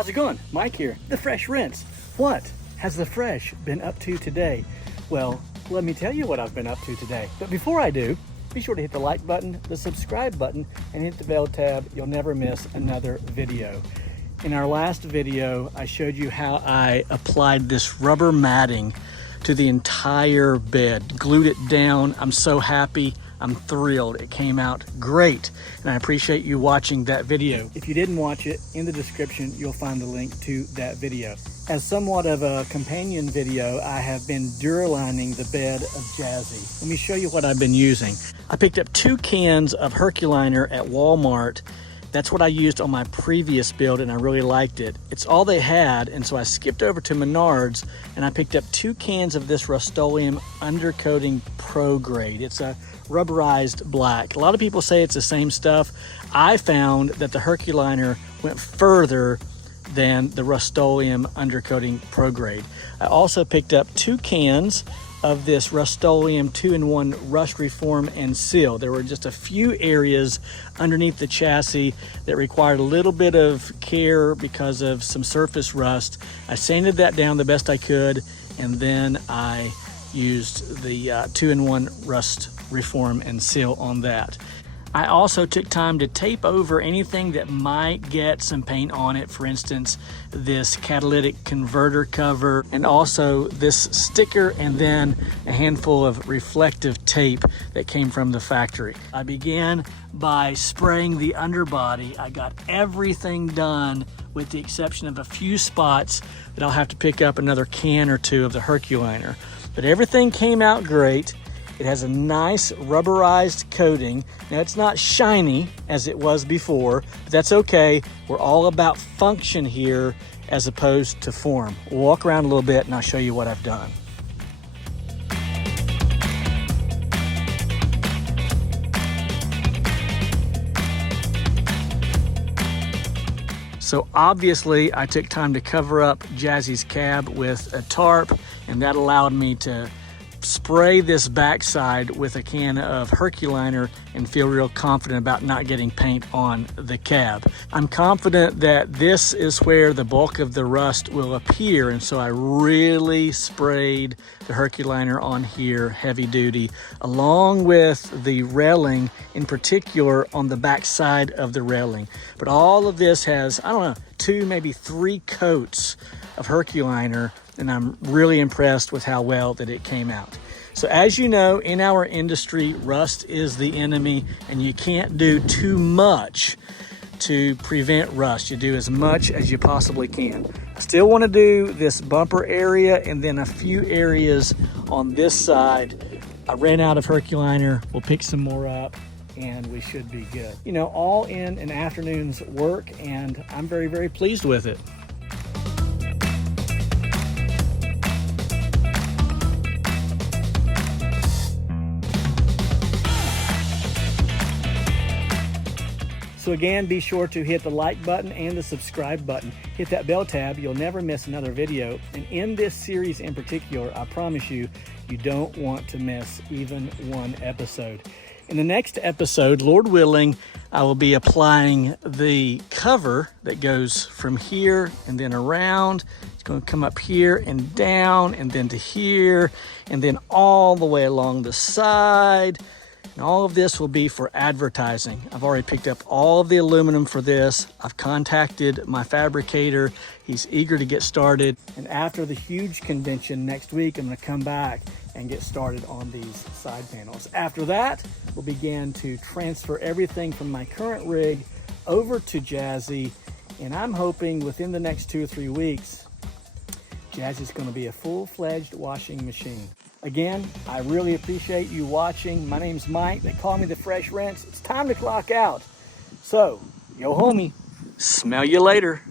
How's it going? Mike here, The Fresh Rinse. What has The Fresh been up to today? Well, let me tell you what I've been up to today. But before I do, be sure to hit the like button, the subscribe button, and hit the bell tab. You'll never miss another video. In our last video, I showed you how I applied this rubber matting to the entire bed, glued it down. I'm so happy. I'm thrilled. It came out great, and I appreciate you watching that video. If you didn't watch it, in the description, you'll find the link to that video. As somewhat of a companion video, I have been duralining the bed of Jazzy. Let me show you what I've been using. I picked up 2 cans of Herculiner at Walmart. That's what I used on my previous build, and I really liked it. It's all they had, and so I skipped over to Menards, and I picked up 2 cans of this Rust-Oleum Undercoating Pro Grade. It's a rubberized black. A lot of people say it's the same stuff. I found that the Herculiner went further than the Rust-Oleum Undercoating Pro Grade. I also picked up 2 cans of this Rust-Oleum 2-in-1 Rust Reform and Seal. There were just a few areas underneath the chassis that required a little bit of care because of some surface rust. I sanded that down the best I could, and then I used the 2-in-1 Rust Reform and Seal on that. I also took time to tape over anything that might get some paint on it. For instance, this catalytic converter cover, and also this sticker, and then a handful of reflective tape that came from the factory. I began by spraying the underbody. I got everything done with the exception of a few spots that I'll have to pick up another can or 2 of the Herculiner. But everything came out great. It has a nice rubberized coating. Now, it's not shiny as it was before, but that's okay. We're all about function here as opposed to form. We'll walk around a little bit and I'll show you what I've done. So obviously I took time to cover up Jazzy's cab with a tarp, and that allowed me to spray this backside with a can of Herculiner and feel real confident about not getting paint on the cab. I'm confident that this is where the bulk of the rust will appear, and so I really sprayed the Herculiner on here heavy duty, along with the railing, in particular on the back side of the railing. But all of this has, I don't know, 2, maybe 3 coats of Herculiner, and I'm really impressed with how well that it came out. So as you know, in our industry, rust is the enemy, and you can't do too much to prevent rust. You do as much as you possibly can. I still want to do this bumper area and then a few areas on this side. I ran out of Herculiner. We'll pick some more up, and we should be good. You know, all in an afternoon's work, and I'm very, very pleased with it. So again, be sure to hit the like button and the subscribe button. Hit that bell tab. You'll never miss another video. And in this series in particular, I promise you, you don't want to miss even one episode. In the next episode, Lord willing, I will be applying the cover that goes from here and then around. It's going to come up here and down and then to here and then all the way along the side. And all of this will be for advertising. I've already picked up all of the aluminum for this. I've contacted my fabricator. He's eager to get started. And after the huge convention next week, I'm going to come back and get started on these side panels. After that, we'll begin to transfer everything from my current rig over to Jazzy. And I'm hoping within the next 2 or 3 weeks, Jazzy's going to be a full-fledged washing machine. Again, I really appreciate you watching. My name's Mike. They call me The Fresh Rinse. It's time to clock out. So, yo homie, smell you later.